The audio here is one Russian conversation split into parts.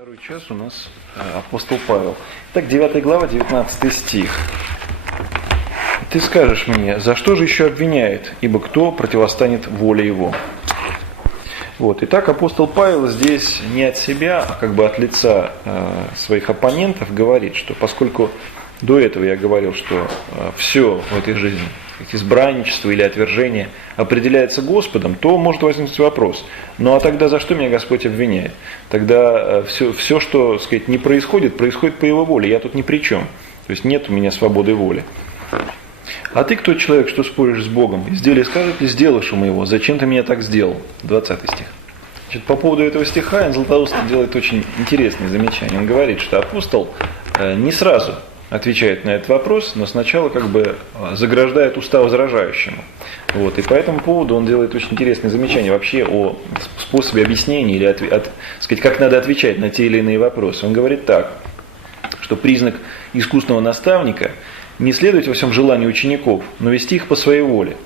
Второй час у нас апостол Павел. Так, 9 глава, 19 стих. «Ты скажешь мне, за что же еще обвиняет, ибо кто противостанет воле его?» Вот. Итак, апостол Павел здесь не от себя, а как бы от лица своих оппонентов говорит, что поскольку до этого я говорил, что все в этой жизни, как избранничество или отвержение, определяется Господом, то может возникнуть вопрос: ну а тогда за что меня Господь обвиняет? Тогда все, что, так сказать, не происходит, происходит по Его воле, я тут ни при чем. То есть нет у меня свободы воли. А ты кто человек, что споришь с Богом? Изделие скажет ли сделавшему его, зачем ты меня так сделал? 20 стих. Значит, по поводу этого стиха Иоанн Златоуст делает очень интересное замечание. Он говорит, что апостол не сразу отвечает на этот вопрос, но сначала как бы заграждает уста возражающему. Вот. И по этому поводу он делает очень интересные замечания вообще о способе объяснения или сказать, как надо отвечать на те или иные вопросы. Он говорит так, что признак искусного наставника не следовать во всем желанию учеников, но вести их по своей воле.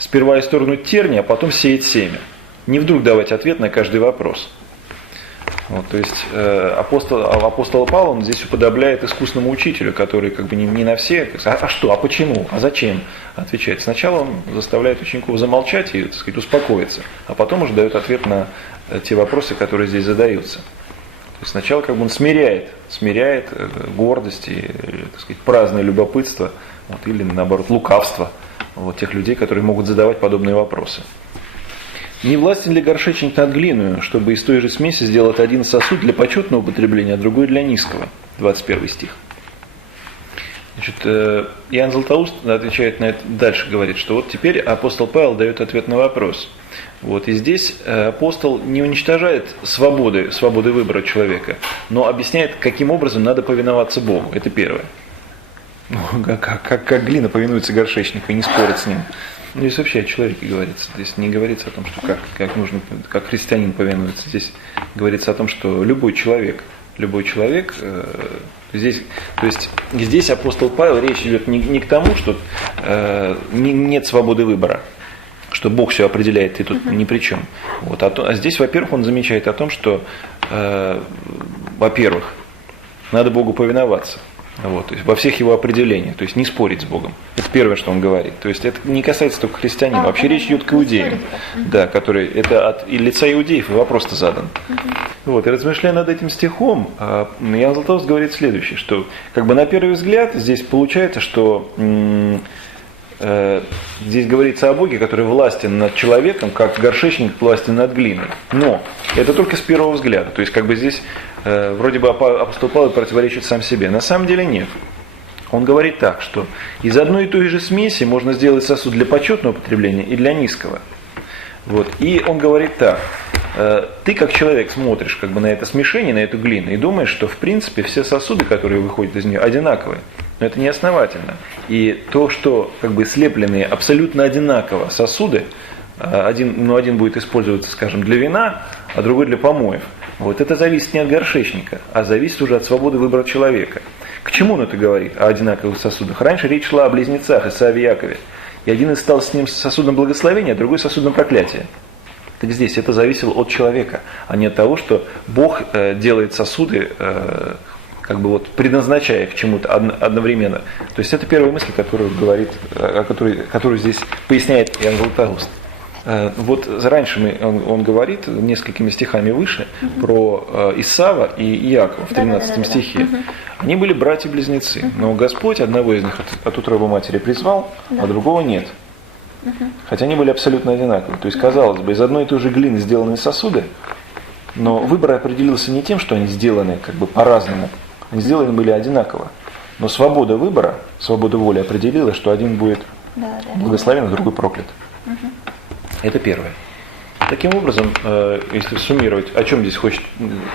Сперва исторгнуть терни, а потом сеять семя. Не вдруг давать ответ на каждый вопрос. Вот, то есть апостола Павла он здесь уподобляет искусному учителю, который как бы не на все, а что, а почему, а зачем, отвечает. Сначала он заставляет учеников замолчать и, так сказать, успокоиться, а потом уже дает ответ на те вопросы, которые здесь задаются. То есть сначала как бы он смиряет гордость и, так сказать, праздное любопытство, вот, или наоборот лукавство вот, тех людей, которые могут задавать подобные вопросы. Не властен ли горшечник над глиною, чтобы из той же смеси сделать один сосуд для почетного употребления, а другой для низкого? 21 стих. Значит, Иоанн Златоуст отвечает на это, дальше говорит, что вот теперь апостол Павел дает ответ на вопрос. Вот, и здесь апостол не уничтожает свободы выбора человека, но объясняет, каким образом надо повиноваться Богу. Это первое. Как глина повинуется горшечнику и не спорит с ним. Здесь вообще о человеке говорится. Здесь не говорится о том, что как христианин повинуется. Здесь говорится о том, что любой человек, здесь апостол Павел, речь идет не к тому, что нет свободы выбора, что Бог все определяет, и тут ни при чем. Вот. А здесь, во-первых, он замечает о том, что, во-первых, надо Богу повиноваться. Вот, то есть во всех его определениях, то есть не спорить с Богом. Это первое, что он говорит. То есть это не касается только христианина. Вообще речь идет к иудеям, да, которые это от лица иудеев и вопрос-то задан. Вот, и размышляя над этим стихом, Иоанн Златоуст говорит следующее, что как бы на первый взгляд здесь получается, что здесь говорится о Боге, который властен над человеком, как горшечник властен над глиной. Но это только с первого взгляда. То есть как бы здесь вроде бы апостол Павел противоречит сам себе. На самом деле нет. Он говорит так, что из одной и той же смеси можно сделать сосуд для почетного употребления и для низкого. Вот. И он говорит так: ты как человек смотришь как бы на это смешение, на эту глину, и думаешь, что в принципе все сосуды, которые выходят из нее, одинаковые. Но это не основательно. И то, что как бы слепленные абсолютно одинаково сосуды, один будет использоваться, скажем, для вина, а другой для помоев. Вот это зависит не от горшечника, а зависит уже от свободы выбора человека. К чему он это говорит о одинаковых сосудах? Раньше речь шла о близнецах Исаве и Якове. И один из стал с ним сосудом благословения, а другой сосудом проклятия. Так здесь это зависело от человека, а не от того, что Бог делает сосуды, как бы вот предназначая к чему-то одновременно. То есть это первая мысль, которую здесь поясняет Иоанн Златоуст. Вот раньше он говорит несколькими стихами выше про Исава и Иакова в 13 стихе. Они были братья-близнецы, но Господь одного из них от утробы матери призвал, а другого нет. Хотя они были абсолютно одинаковы. То есть, казалось бы, из одной и той же глины сделаны сосуды, но выбор определился не тем, что они сделаны как бы по-разному. Они сделаны были одинаково. Но свобода выбора, свобода воли определила, что один будет благословен, а другой проклят. Это первое. Таким образом, если суммировать, о чем здесь хочет,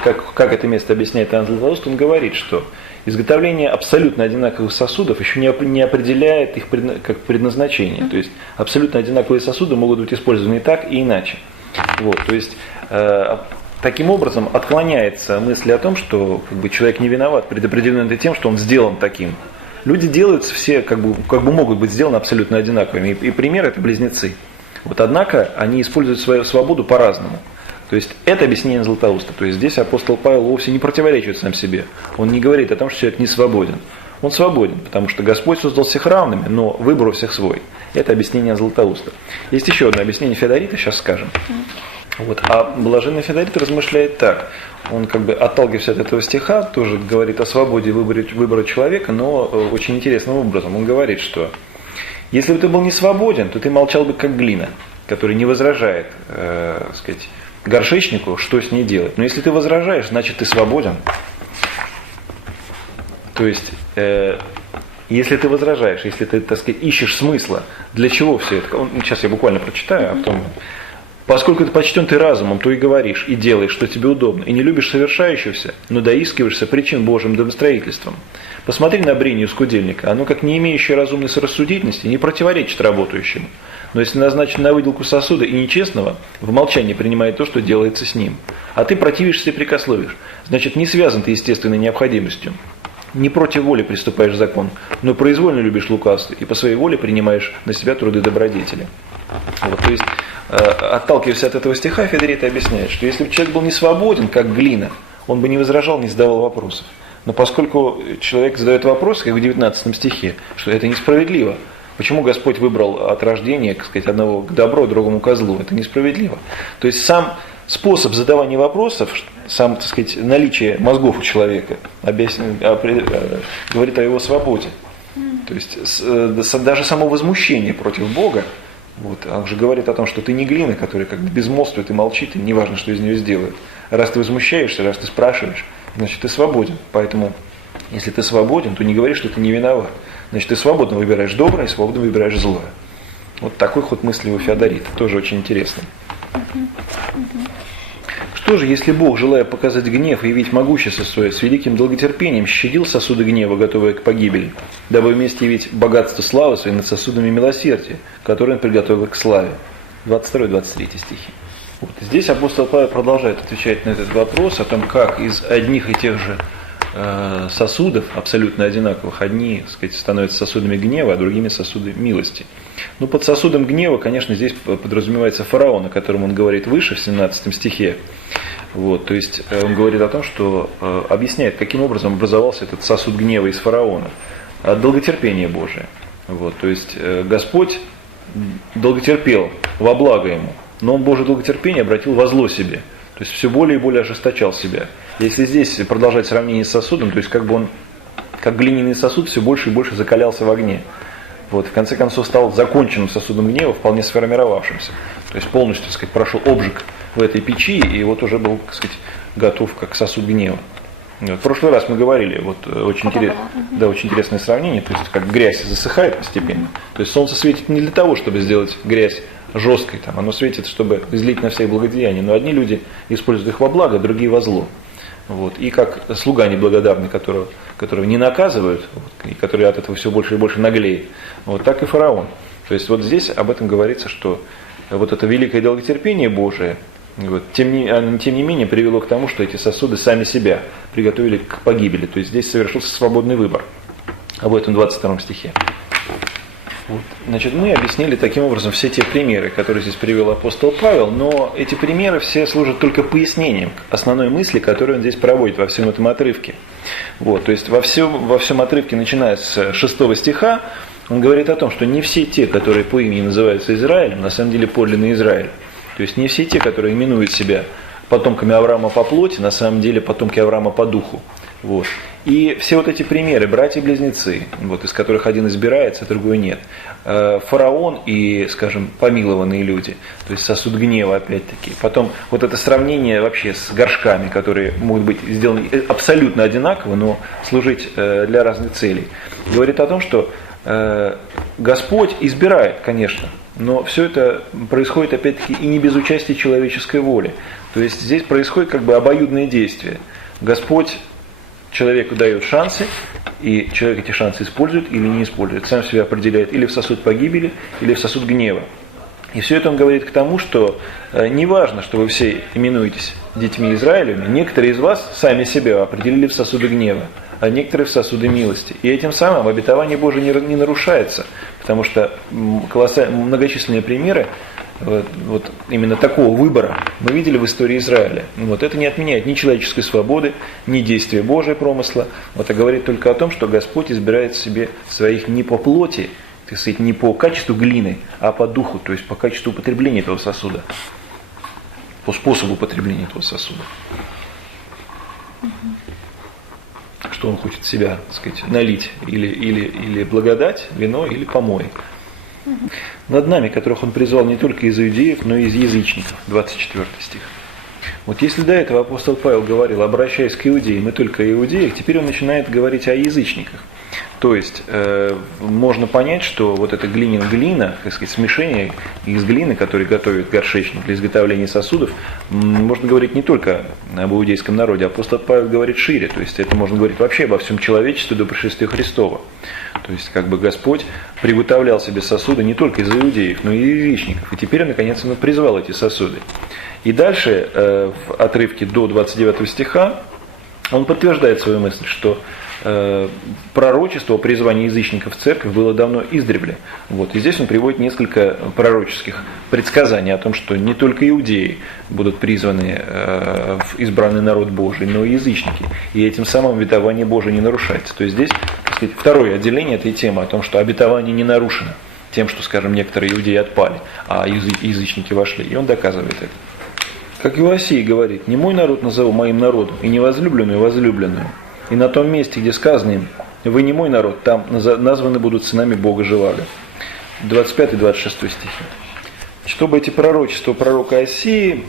как это место объясняет Иоанн Златоуст, он говорит, что изготовление абсолютно одинаковых сосудов еще не определяет их как предназначение. То есть абсолютно одинаковые сосуды могут быть использованы и так, и иначе. Вот, то есть таким образом отклоняется мысль о том, что как бы, человек не виноват, предопределен тем, что он сделан таким. Люди делаются все, как бы могут быть сделаны абсолютно одинаковыми. И пример это близнецы. Вот, однако они используют свою свободу по-разному. То есть это объяснение Златоуста. То есть здесь апостол Павел вовсе не противоречит сам себе. Он не говорит о том, что человек не свободен. Он свободен, потому что Господь создал всех равными, но выбор у всех свой. Это объяснение Златоуста. Есть еще одно объяснение Феодорита, сейчас скажем. Вот. А блаженный Феодорит размышляет так. Он как бы отталкиваясь от этого стиха, тоже говорит о свободе выбора человека, но очень интересным образом. Он говорит, что если бы ты был не свободен, то ты молчал бы как глина, который не возражает, сказать, горшечнику, что с ней делать. Но если ты возражаешь, значит ты свободен. То есть, если ты возражаешь, если ты, так сказать, ищешь смысла, для чего все это? Сейчас я буквально прочитаю, а потом... Поскольку ты почтен ты разумом, то и говоришь, и делаешь, что тебе удобно, и не любишь совершающегося, но доискиваешься причин Божьим домостроительством. Посмотри на брение скудельника, оно, как не имеющее разумной рассудительности, не противоречит работающему. Но если назначен на выделку сосуда и нечестного, в молчании принимает то, что делается с ним. А ты противишься и прикословишь, значит, не связан ты естественной необходимостью. Не против воли приступаешь к закону, но произвольно любишь лукавство, и по своей воле принимаешь на себя труды добродетели. Вот, то есть, отталкиваясь от этого стиха, Феодорит объясняет, что если бы человек был не свободен, как глина, он бы не возражал, не задавал вопросов. Но поскольку человек задает вопрос, как в 19 стихе, что это несправедливо, почему Господь выбрал от рождения, так сказать, одного к добру, а другому к злу, это несправедливо. То есть сам способ задавания вопросов, сам, так сказать, наличие мозгов у человека говорит о его свободе. То есть даже само возмущение против Бога, вот, он же говорит о том, что ты не глина, которая как бы безмолвствует и молчит, и неважно, что из нее сделают. Раз ты возмущаешься, раз ты спрашиваешь, значит ты свободен. Поэтому, если ты свободен, то не говори, что ты не виноват. Значит, ты свободно выбираешь доброе и свободно выбираешь злое. Вот такой ход мысли у Феодорита, тоже очень интересный. Что же, если Бог, желая показать гнев и явить могущество свое, с великим долготерпением щадил сосуды гнева, готовые к погибели, дабы вместе явить богатство славы своей над сосудами милосердия, которые он приготовил к славе? 22-23 стихи. Вот. Здесь апостол Павел продолжает отвечать на этот вопрос о том, как из одних и тех же сосудов, абсолютно одинаковых, одни, так сказать, становятся сосудами гнева, а другими сосудами милости. Ну, под сосудом гнева, конечно, здесь подразумевается фараон, о котором он говорит выше, в 17 стихе. Вот, то есть он говорит о том, что объясняет, каким образом образовался этот сосуд гнева из фараона. От долготерпения Божия. Вот, то есть Господь долготерпел во благо ему, но он Божие долготерпение обратил во зло себе. То есть все более и более ожесточал себя. Если здесь продолжать сравнение с сосудом, то есть как бы он, как глиняный сосуд, все больше и больше закалялся в огне. Вот, в конце концов стал законченным сосудом гнева, вполне сформировавшимся. То есть полностью, так сказать, прошел обжиг в этой печи, и вот уже был, так сказать, готов как сосуд гнева. Вот, в прошлый раз мы говорили, вот очень интересное сравнение, то есть как грязь засыхает постепенно. То есть солнце светит не для того, чтобы сделать грязь жесткой, там, оно светит, чтобы излить на всех благодеяния, но одни люди используют их во благо, другие во зло. Вот. И как слуга неблагодарный, которого не наказывают, вот, и который от этого все больше и больше наглеет, вот, так и фараон. То есть вот здесь об этом говорится, что вот это великое долготерпение Божие, вот, тем не менее привело к тому, что эти сосуды сами себя приготовили к погибели. То есть здесь совершился свободный выбор. Об этом в 22 стихе. Вот. Значит, мы объяснили таким образом все те примеры, которые здесь привел апостол Павел, но эти примеры все служат только пояснением основной мысли, которую он здесь проводит во всем этом отрывке. Вот, то есть во всем отрывке, начиная с 6 стиха, он говорит о том, что не все те, которые по имени называются Израилем, на самом деле подлинный Израиль. То есть не все те, которые именуют себя потомками Авраама по плоти, на самом деле потомки Авраама по духу. Вот. И все вот эти примеры, братья-близнецы, вот, из которых один избирается, а другой нет. Фараон и, скажем, помилованные люди, то есть сосуд гнева опять-таки. Потом вот это сравнение вообще с горшками, которые могут быть сделаны абсолютно одинаково, но служить для разных целей. Говорит о том, что Господь избирает, конечно, но все это происходит опять-таки и не без участия человеческой воли. То есть здесь происходит как бы обоюдное действие. Господь человеку дает шансы, и человек эти шансы использует или не использует. Сам себя определяет или в сосуд погибели, или в сосуд гнева. И все это он говорит к тому, что не важно, что вы все именуетесь детьми Израилевыми, некоторые из вас сами себя определили в сосуды гнева. а некоторые в сосуды милости. И этим самым обетование Божие не нарушается, потому что многочисленные примеры вот именно такого выбора мы видели в истории Израиля. Вот это не отменяет ни человеческой свободы, ни действия Божия промысла, а говорит только о том, что Господь избирает себе своих не по плоти, так сказать, не по качеству глины, а по духу, то есть по качеству употребления этого сосуда, по способу употребления этого сосуда. Что он хочет в себя, так сказать, налить, или благодать, вино, или помой. Над нами, которых он призвал не только из иудеев, но и из язычников. 24 стих. Вот если до этого апостол Павел говорил, обращаясь к иудеям и только о иудеях, теперь он начинает говорить о язычниках. То есть можно понять, что вот эта глина, так сказать, смешение из глины, который готовит горшечник для изготовления сосудов, можно говорить не только об иудейском народе. Апостол Павел говорит шире, то есть это можно говорить вообще обо всем человечестве до пришествия Христова. То есть как бы Господь приготовлял себе сосуды не только из иудеев, но и из язычников. И теперь, наконец, он призвал эти сосуды. И дальше, в отрывке до 29 стиха, он подтверждает свою мысль, что пророчество о призвании язычников в церковь было давно издревле. Вот. И здесь он приводит несколько пророческих предсказаний о том, что не только иудеи будут призваны в избранный народ Божий, но и язычники. И этим самым обетование Божие не нарушается. То есть здесь, так сказать, второе отделение этой темы о том, что обетование не нарушено тем, что, скажем, некоторые иудеи отпали, а язычники вошли. И он доказывает это. Как Иосия говорит: «Не мой народ назову моим народом, и не возлюбленную возлюбленную». И на том месте, где сказано им: «Вы не мой народ», там названы будут сынами Бога Живаго. 25-26 стихи. Чтобы эти пророчества пророка Осии,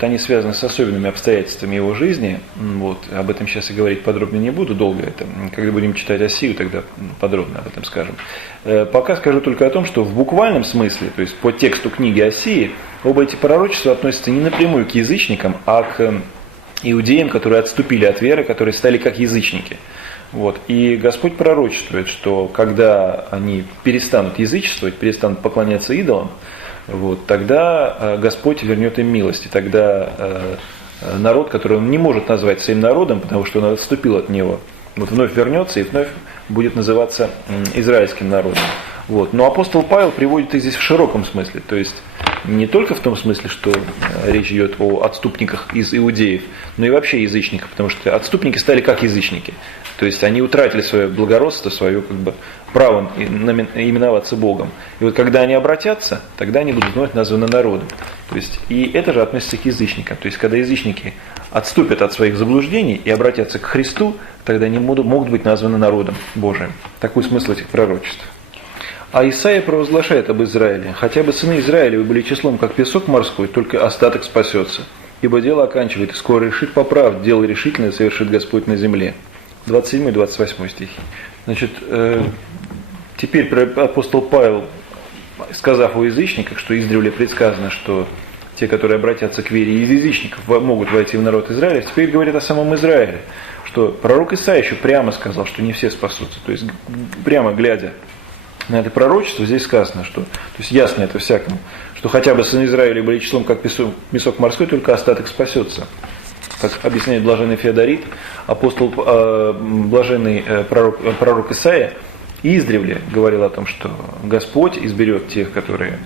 они связаны с особенными обстоятельствами его жизни. Вот, об этом сейчас и говорить подробно не буду, долго это. Когда будем читать Осию, тогда подробно об этом скажем. Пока скажу только о том, что в буквальном смысле, то есть по тексту книги Осии, оба эти пророчества относятся не напрямую к язычникам, а к иудеям, которые отступили от веры, которые стали как язычники. Вот. И Господь пророчествует, что когда они перестанут язычествовать, перестанут поклоняться идолам, вот, тогда Господь вернет им милость. И тогда народ, который он не может назвать своим народом, потому что он отступил от него, вот, вновь вернется и вновь будет называться израильским народом. Вот. Но апостол Павел приводит их здесь в широком смысле, то есть не только в том смысле, что речь идет о отступниках из иудеев, но и вообще язычниках, потому что отступники стали как язычники. То есть они утратили свое благородство, свое как бы право именоваться Богом. И вот когда они обратятся, тогда они будут вновь названы народом. То есть, и это же относится к язычникам. То есть когда язычники отступят от своих заблуждений и обратятся к Христу, тогда они могут быть названы народом Божиим. Такой смысл этих пророчеств. А Исаия провозглашает об Израиле: «Хотя бы сыны Израилевы были числом, как песок морской, только остаток спасется. Ибо дело оканчивает, и скоро решит по правде, дело решительное совершит Господь на земле». 27-28 стихи. Значит, теперь апостол Павел, сказав о язычниках, что издревле предсказано, что те, которые обратятся к вере из язычников, могут войти в народ Израиля, теперь говорит о самом Израиле, что пророк Исаия еще прямо сказал, что не все спасутся. То есть, прямо глядя на это пророчество, здесь сказано, что, то есть ясно это всякому, что хотя бы сыны Израиля были числом, как песок морской, только остаток спасется. Как объясняет блаженный Феодорит, блаженный пророк Исаия издревле говорил о том, что Господь изберет тех, которые...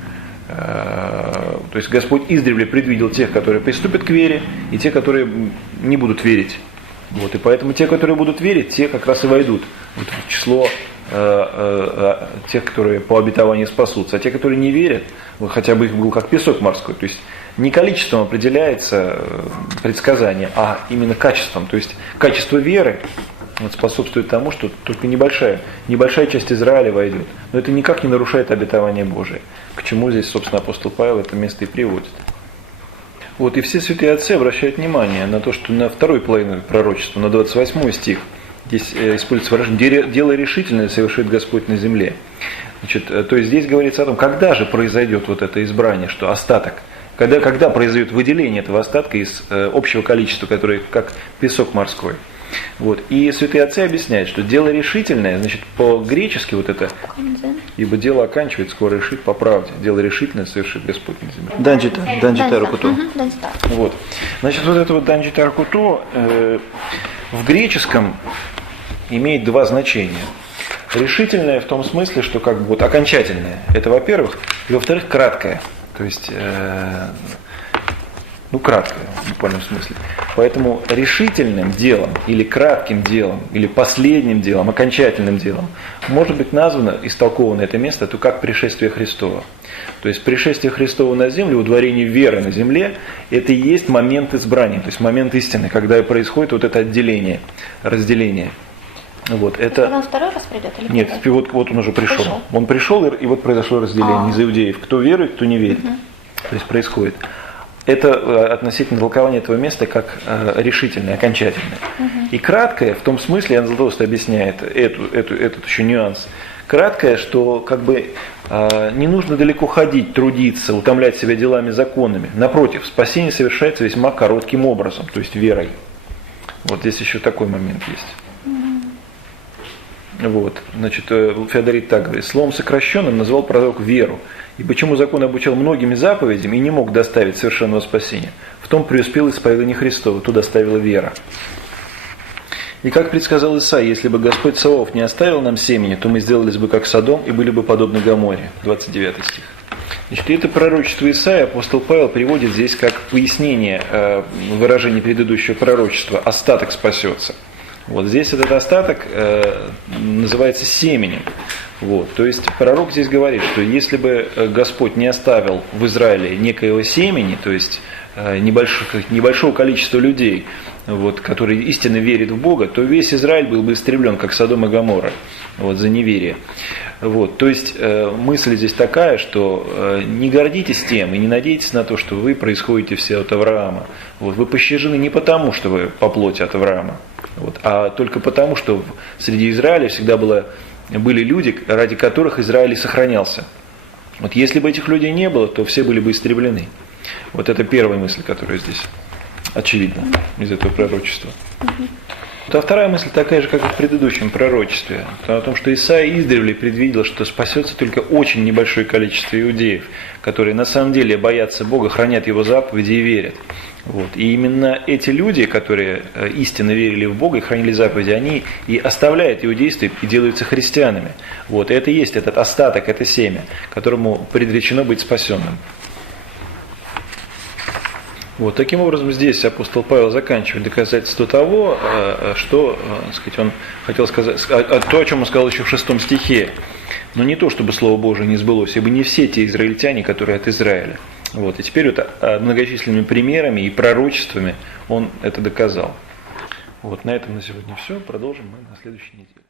То есть Господь издревле предвидел тех, которые приступят к вере, и те, которые не будут верить. Вот, и поэтому те, которые будут верить, те как раз и войдут в число тех, которые по обетованию спасутся. А те, которые не верят, хотя бы их был как песок морской. То есть не количеством определяется предсказание, а именно качеством. То есть качество веры способствует тому, что только небольшая часть Израиля войдет. Но это никак не нарушает обетование Божие. К чему здесь, собственно, апостол Павел это место и приводит. Вот, и все святые отцы обращают внимание на то, что на второй половине пророчества, на 28 стих, здесь используется выражение: «Дело решительное совершит Господь на земле». Значит, то есть здесь говорится о том, когда же произойдет вот это избрание, что остаток, когда произойдет выделение этого остатка из общего количества, которое как песок морской. Вот. И святые отцы объясняют, что дело решительное, значит, по-гречески вот это, ибо дело оканчивает, скоро решит по правде. Дело решительное совершит Господь на земле. Данджита Рукуто. Вот. Значит, вот это вот Данджита Рукуто в греческом имеет два значения. Решительное в том смысле, что как бы вот окончательное, это во-первых, и во-вторых, краткое. То есть, краткое в буквальном смысле. Поэтому решительным делом, или кратким делом, или последним делом, окончательным делом, может быть названо, истолковано это место, то как пришествие Христова. То есть пришествие Христова на землю, удворение веры на земле, это и есть момент избрания, то есть момент истины, когда происходит вот это отделение, разделение. Вот, это... Он второй раз придет? Или нет, вот он уже пришел. Он пришел, и вот произошло разделение из иудеев. Кто верует, кто не верит. То есть происходит. Это относительно толкования этого места как решительное, окончательное. И краткое, в том смысле, Иоанн Златоуст объясняет этот еще нюанс. Краткое, что как бы не нужно далеко ходить, трудиться, утомлять себя делами, законами. Напротив, спасение совершается весьма коротким образом, то есть верой. Вот здесь еще такой момент есть. Вот, значит, Феодорит так говорит: словом сокращенным назвал пророк веру. И почему закон обучал многими заповедям и не мог доставить совершенного спасения? В том преуспел исповедание Христова, то доставила вера. И как предсказал Исаия, если бы Господь Саваоф не оставил нам семени, то мы сделались бы как Содом и были бы подобны Гоморре. 29 стих. Значит, это пророчество Исаия апостол Павел приводит здесь как пояснение выражения предыдущего пророчества: остаток спасется. Вот здесь этот остаток называется семенем. Вот. То есть пророк здесь говорит, что если бы Господь не оставил в Израиле некоего семени, то есть небольшого количества людей, вот, которые истинно верят в Бога, то весь Израиль был бы истреблен, как Содом и Гоморра, вот, за неверие. Вот. То есть мысль здесь такая, что не гордитесь тем и не надейтесь на то, что вы происходите все от Авраама. Вот. Вы пощажены не потому, что вы по плоти от Авраама, вот, а только потому, что среди Израиля всегда были люди, ради которых Израиль и сохранялся. Вот если бы этих людей не было, то все были бы истреблены. Вот это первая мысль, которая здесь очевидна из этого пророчества. А вторая мысль такая же, как и в предыдущем пророчестве, о том, что Исаия издревле предвидел, что спасется только очень небольшое количество иудеев, которые на самом деле боятся Бога, хранят Его заповеди и верят. Вот. И именно эти люди, которые истинно верили в Бога и хранили заповеди, они и оставляют иудейство и делаются христианами. Вот. И это и есть этот остаток, это семя, которому предречено быть спасенным. Вот. Таким образом, здесь апостол Павел заканчивает доказательство того, что, сказать, он хотел сказать, то, о чем он сказал еще в 6 стихе. Но не то, чтобы Слово Божие не сбылось, ибо не все те израильтяне, которые от Израиля. Вот. И теперь вот многочисленными примерами и пророчествами он это доказал. Вот. На этом на сегодня все. Продолжим мы на следующей неделе.